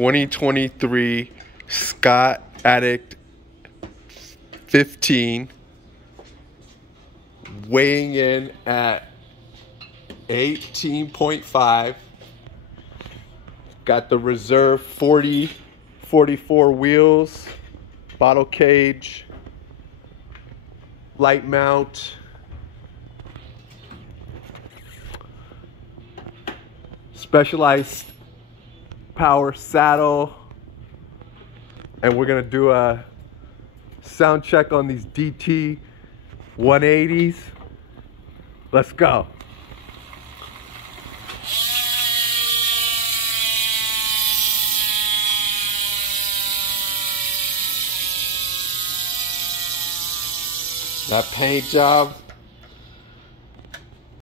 2023 Scott Addict 15, weighing in at 18.5. Got the reserve 44 wheels, bottle cage, light mount, specialized power saddle, and we're gonna do a sound check on these DT 180s. Let's go. That paint job